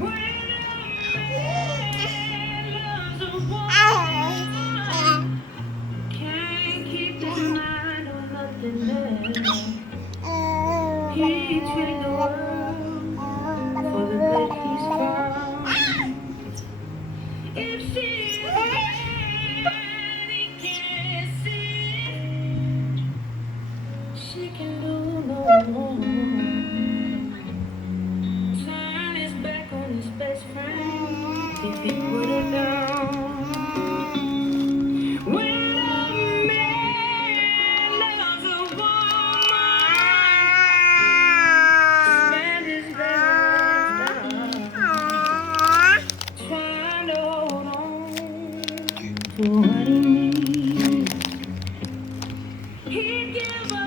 When a man loves a woman, can't keep his mind on nothing else. He traded the world for the bed he's found. If she's mad, he can't see. She can do no more. Turn his back on his best friend if he put her down. When a man loves a woman, spend his days down, trying to hold on to what he needs. He'd give up.